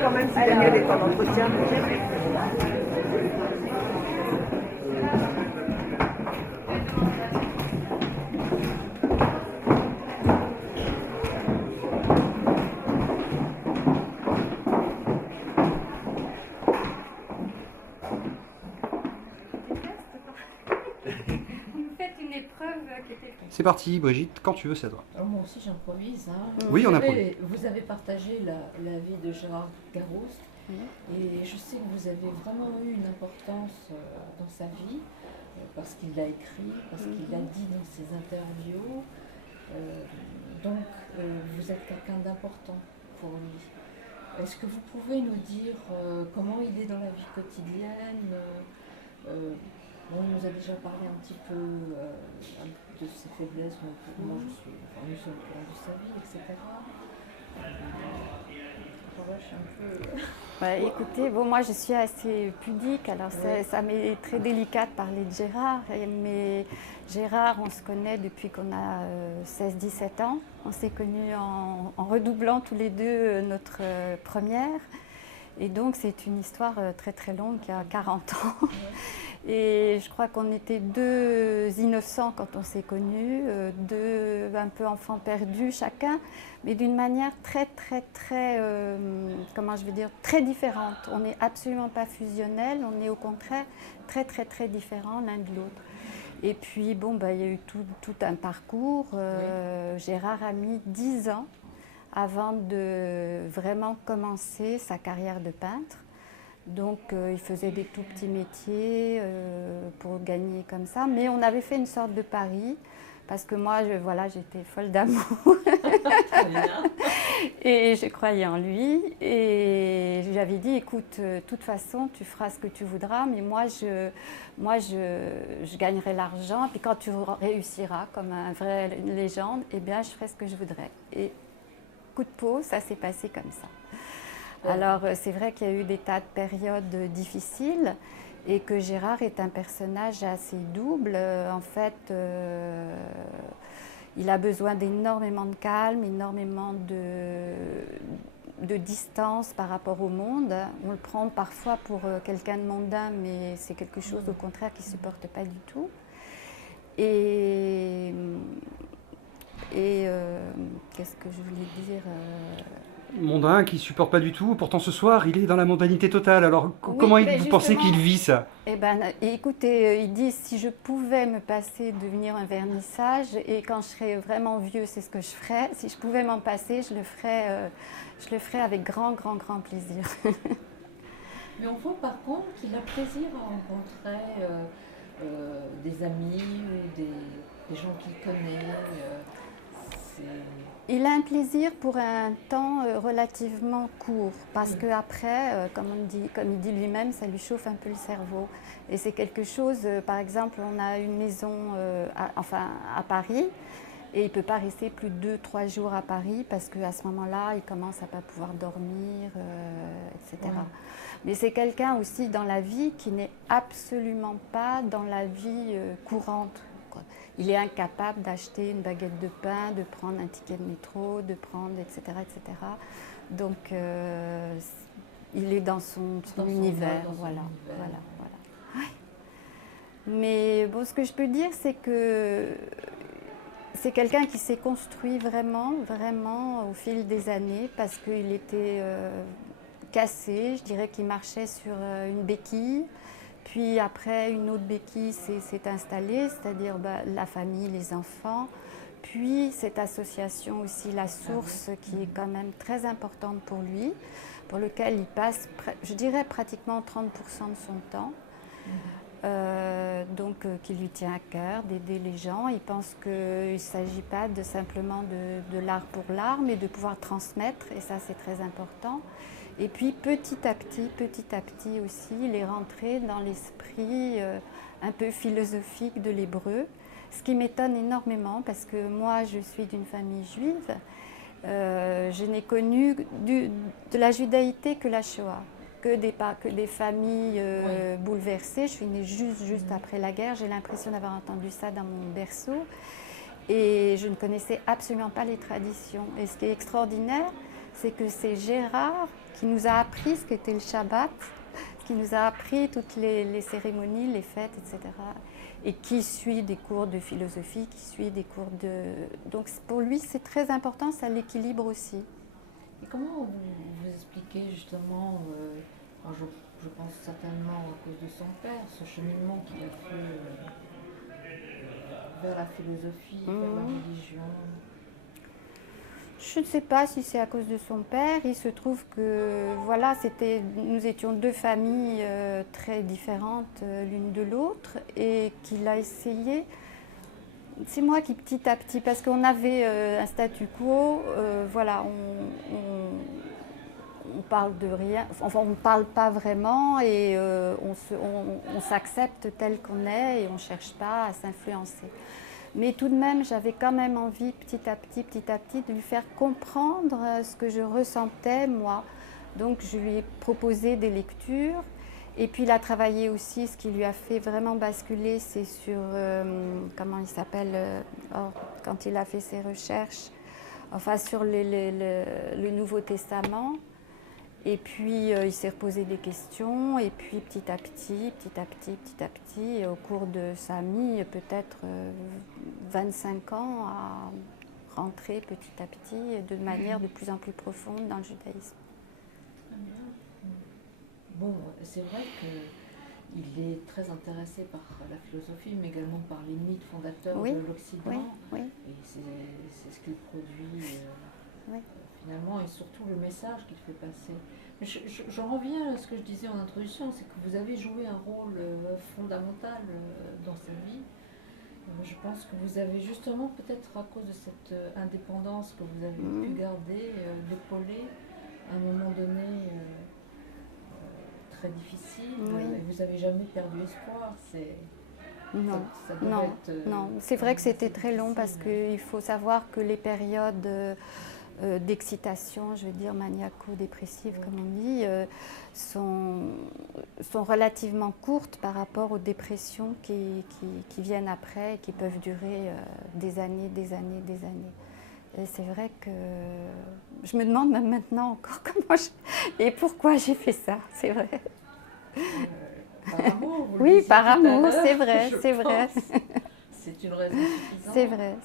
Quand même, c'est mieux d'être en entretien. C'est parti, Brigitte, quand tu veux, c'est à toi. Alors moi aussi j'improvise. Oui, on improvise. Vous avez partagé la vie de Gérard Garouste et je sais que vous avez vraiment eu une importance dans sa vie parce qu'il l'a écrit, parce qu'il l'a dit dans ses interviews. Donc vous êtes quelqu'un d'important pour lui. Est-ce que vous pouvez nous dire comment il est dans la vie quotidienne? Bon, il nous a déjà parlé un petit peu de ses faiblesses, moi nous sommes au courant de sa vie, etc. Je suis un peu... Bah, écoutez, bon, moi je suis assez pudique, alors ça m'est très délicat de parler de Gérard, mais Gérard, on se connaît depuis qu'on a 16-17 ans. On s'est connus en redoublant tous les deux notre première. Et donc c'est une histoire très très longue qui a 40 ans. Et je crois qu'on était deux innocents quand on s'est connus, deux un peu enfants perdus chacun, mais d'une manière très très très, comment je vais dire, très différente. On n'est absolument pas fusionnels, on est au contraire très très très différents l'un de l'autre. Et puis bon, bah, il y a eu tout un parcours. Gérard a mis 10 ans avant de vraiment commencer sa carrière de peintre. Donc il faisait des tout petits métiers pour gagner comme ça. Mais on avait fait une sorte de pari, parce que moi, j'étais folle d'amour. Et je croyais en lui. Et je lui avais dit, écoute, de toute façon, tu feras ce que tu voudras, mais moi, je gagnerai l'argent. Et puis quand tu réussiras comme un vrai légende, eh bien, je ferai ce que je voudrais. Et coup de peau, ça s'est passé comme ça. Alors c'est vrai qu'il y a eu des tas de périodes difficiles et que Gérard est un personnage assez double. En fait, il a besoin d'énormément de calme, énormément de distance par rapport au monde. On le prend parfois pour quelqu'un de mondain, mais c'est quelque chose au contraire qu'il ne supporte pas du tout. Et qu'est-ce que je voulais dire Mondain qui ne supporte pas du tout, pourtant ce soir il est dans la mondanité totale. Alors comment vous pensez qu'il vit ça? Eh ben, écoutez, il dit si je pouvais me passer de venir un vernissage, et quand je serais vraiment vieux, c'est ce que je ferais. Si je pouvais m'en passer, je le ferais avec grand plaisir. Mais on voit par contre qu'il a plaisir à rencontrer des amis ou des gens qu'il connaît. Il a un plaisir pour un temps relativement court, parce qu'après, comme il dit lui-même, ça lui chauffe un peu le cerveau. Et c'est quelque chose, par exemple, on a une maison à Paris, et il ne peut pas rester plus de 2-3 jours à Paris, parce qu'à ce moment-là, il commence à ne pas pouvoir dormir, etc. Ouais. Mais c'est quelqu'un aussi dans la vie qui n'est absolument pas dans la vie courante. Il est incapable d'acheter une baguette de pain, de prendre un ticket de métro, de prendre, etc. etc. Donc, il est dans son univers. Voilà. Ouais. Mais bon, ce que je peux dire, c'est que c'est quelqu'un qui s'est construit vraiment au fil des années, parce qu'il était cassé. Je dirais qu'il marchait sur une béquille. Puis après, une autre béquille s'est installée, c'est-à-dire la famille, les enfants. Puis cette association aussi, La Source, qui est quand même très importante pour lui, pour lequel il passe, je dirais, pratiquement 30% de son temps. Donc qui lui tient à cœur d'aider les gens. Il pense qu'il ne s'agit pas simplement de l'art pour l'art, mais de pouvoir transmettre, et ça c'est très important. Et puis petit à petit aussi, il est rentré dans l'esprit un peu philosophique de l'hébreu, ce qui m'étonne énormément parce que moi je suis d'une famille juive, je n'ai connu de la judaïté que la Shoah, que des familles bouleversées. Je suis née juste après la guerre, j'ai l'impression d'avoir entendu ça dans mon berceau. et je ne connaissais absolument pas les traditions. Et ce qui est extraordinaire, c'est que c'est Gérard qui nous a appris ce qu'était le Shabbat, qui nous a appris toutes les cérémonies, les fêtes, etc. Et qui suit des cours de philosophie, qui suit des cours de... Donc pour lui, c'est très important, ça l'équilibre aussi. Et comment vous expliquez justement, alors je pense certainement à cause de son père, ce cheminement qu'il a fait vers la philosophie, vers la religion? Je ne sais pas si c'est à cause de son père. Il se trouve que voilà, nous étions deux familles très différentes l'une de l'autre et qu'il a essayé. C'est moi qui petit à petit, parce qu'on avait un statu quo, voilà, on parle de rien, enfin on ne parle pas vraiment et on s'accepte tel qu'on est et on ne cherche pas à s'influencer. Mais tout de même, j'avais quand même envie petit à petit de lui faire comprendre ce que je ressentais moi. Donc je lui ai proposé des lectures. Et puis il a travaillé aussi, ce qui lui a fait vraiment basculer, c'est sur, comment il s'appelle, quand il a fait ses recherches, enfin sur le Nouveau Testament. Et puis il s'est reposé des questions, et puis petit à petit, au cours de sa a mis peut-être 25 ans à rentrer petit à petit de manière de plus en plus profonde dans le judaïsme. Bon, c'est vrai qu'il est très intéressé par la philosophie, mais également par les mythes fondateurs de l'Occident. Oui. Et c'est ce qu'il produit finalement, et surtout le message qu'il fait passer. Mais j'en reviens à ce que je disais en introduction, c'est que vous avez joué un rôle fondamental dans sa vie. Je pense que vous avez justement, peut-être à cause de cette indépendance que vous avez pu garder, d'épauler à un moment donné très difficile, et vous n'avez jamais perdu espoir. Non, c'est vrai que c'était très long parce qu'il faut savoir que les périodes d'excitation, je veux dire maniaco-dépressive comme on dit, sont relativement courtes par rapport aux dépressions qui viennent après et qui peuvent durer des années. Et c'est vrai que je me demande même maintenant encore et pourquoi j'ai fait ça, c'est vrai. Par amour, vous oui, par amour, c'est vrai. C'est une raison suffisante. C'est vrai.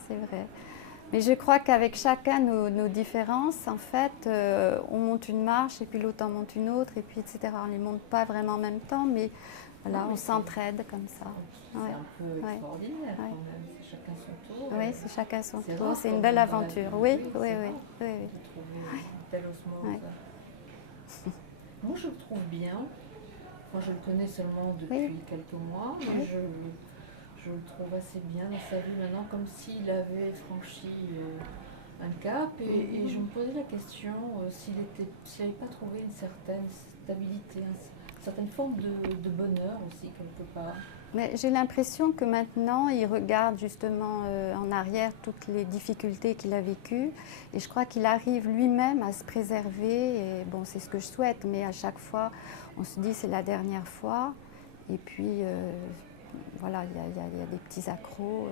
Mais je crois qu'avec chacun nos différences, en fait, on monte une marche et puis l'autre en monte une autre, et puis etc. On ne les monte pas vraiment en même temps, mais voilà, on s'entraide comme ça. C'est un peu extraordinaire quand même, c'est chacun son tour. Oui, c'est chacun son tour, c'est une belle aventure. Oui. Trouver telle osmose. Moi je le trouve bien. Moi je le connais seulement depuis quelques mois, mais je le trouve assez bien dans sa vie maintenant, comme s'il avait franchi un cap. Et je me posais la question s'il n'avait pas trouvé une certaine stabilité, une certaine forme de bonheur aussi, quelque part. Mais j'ai l'impression que maintenant, il regarde justement en arrière toutes les difficultés qu'il a vécues. Et je crois qu'il arrive lui-même à se préserver. Et bon, c'est ce que je souhaite, mais à chaque fois, on se dit c'est la dernière fois. Et puis... voilà, il y a des petits accros,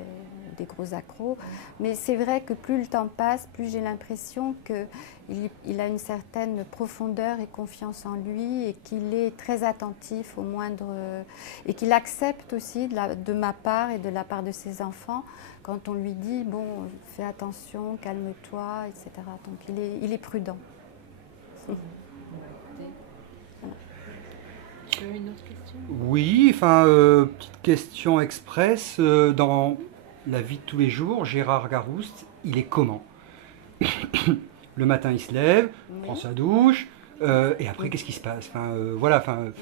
des gros accros. Mais c'est vrai que plus le temps passe, plus j'ai l'impression qu'il a une certaine profondeur et confiance en lui et qu'il est très attentif au moindre... et qu'il accepte aussi de ma part et de la part de ses enfants quand on lui dit « bon, fais attention, calme-toi », etc. Donc il est prudent. Tu as une autre question ? Oui, enfin, petite question express. Dans la vie de tous les jours, Gérard Garouste, il est comment? Le matin, il se lève, prend sa douche, et après, qu'est-ce qui se passe? Enfin, voilà, enfin,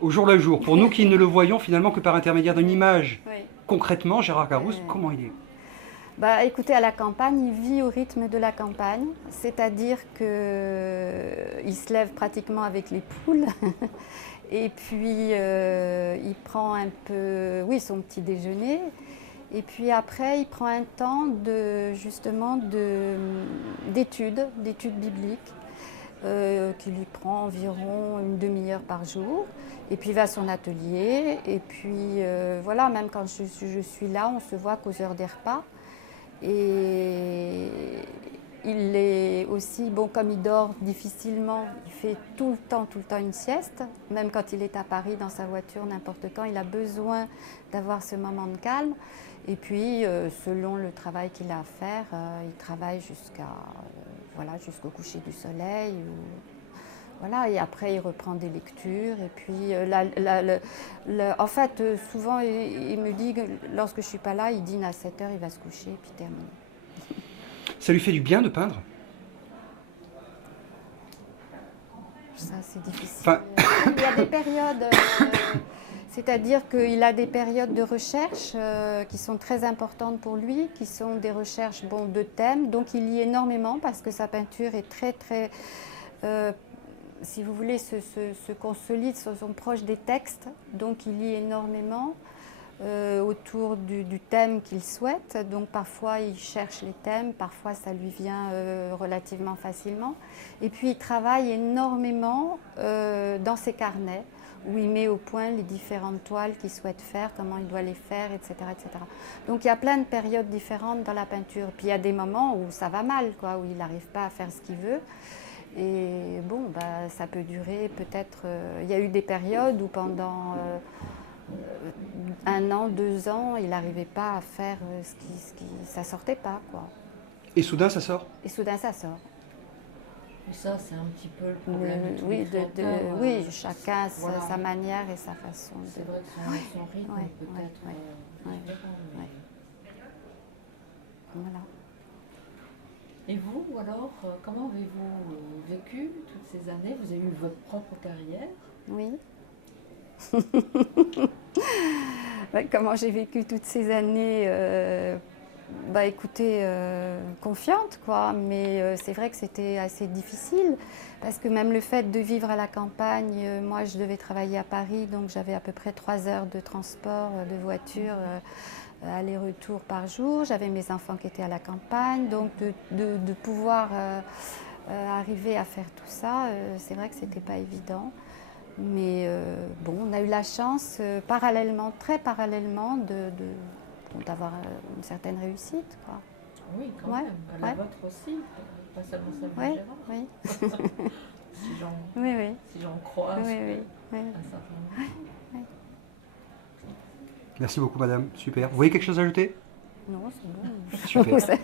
au jour le jour. Pour nous qui ne le voyons finalement que par intermédiaire d'une image. Concrètement, Gérard Garouste, comment il est? Bah, écoutez, à la campagne, il vit au rythme de la campagne, c'est-à-dire qu'il se lève pratiquement avec les poules. Et puis, il prend un peu, son petit déjeuner. Et puis après, il prend un temps d'études bibliques, qui lui prend environ une demi-heure par jour. Et puis, il va à son atelier. Et puis, voilà, même quand je suis là, on se voit qu'aux heures des repas. Et il est aussi, bon, comme il dort difficilement, il fait tout le temps une sieste. Même quand il est à Paris, dans sa voiture, n'importe quand, il a besoin d'avoir ce moment de calme. Et puis, selon le travail qu'il a à faire, il travaille jusqu'au coucher du soleil. Voilà, et après, il reprend des lectures. Et puis, en fait, souvent, il me dit que lorsque je ne suis pas là, il dîne à 7 heures, il va se coucher, et puis termine. Ça lui fait du bien de peindre? Ça, c'est difficile. Enfin... Il y a des périodes, c'est-à-dire qu'il a des périodes de recherche qui sont très importantes pour lui, qui sont des recherches de thèmes. Donc, il lit énormément parce que sa peinture est très, très... si vous voulez, se consolide, sont proches des textes. Donc, il lit énormément autour du thème qu'il souhaite. Donc, parfois, il cherche les thèmes, parfois, ça lui vient relativement facilement. Et puis, il travaille énormément dans ses carnets, où il met au point les différentes toiles qu'il souhaite faire, comment il doit les faire, etc., etc. Donc, il y a plein de périodes différentes dans la peinture. Puis, il y a des moments où ça va mal, quoi, où il n'arrive pas à faire ce qu'il veut. Et bon, ça peut durer peut-être... il y a eu des périodes où pendant 1 an, 2 ans, il n'arrivait pas à faire ça sortait pas, quoi. Et soudain, ça sort? Et soudain, ça sort. Et ça, c'est un petit peu le problème de tous les oui, créateurs, oui, chacun voilà. sa manière et sa façon de... C'est vrai que son rythme Ouais, peut être ouais. différent. Mais... Ouais. Voilà. Et vous, alors, comment avez-vous vécu toutes ces années? Vous avez eu votre propre carrière? Oui. Ouais, comment j'ai vécu toutes ces années? Écoutez, confiante, quoi. Mais c'est vrai que c'était assez difficile parce que même le fait de vivre à la campagne, moi je devais travailler à Paris, donc j'avais à peu près 3 heures de transport, de voiture, aller-retour par jour. J'avais mes enfants qui étaient à la campagne, donc de pouvoir arriver à faire tout ça, c'est vrai que c'était pas évident. Mais on a eu la chance, très parallèlement, d'avoir une certaine réussite, quoi. Oui, quand même. La vôtre aussi, pas seulement celle de Gérard. Oui. Si j'en crois oui. un certain nombre. Oui. Merci beaucoup, madame. Super. Vous voyez quelque chose à ajouter? Non, c'est bon. Super.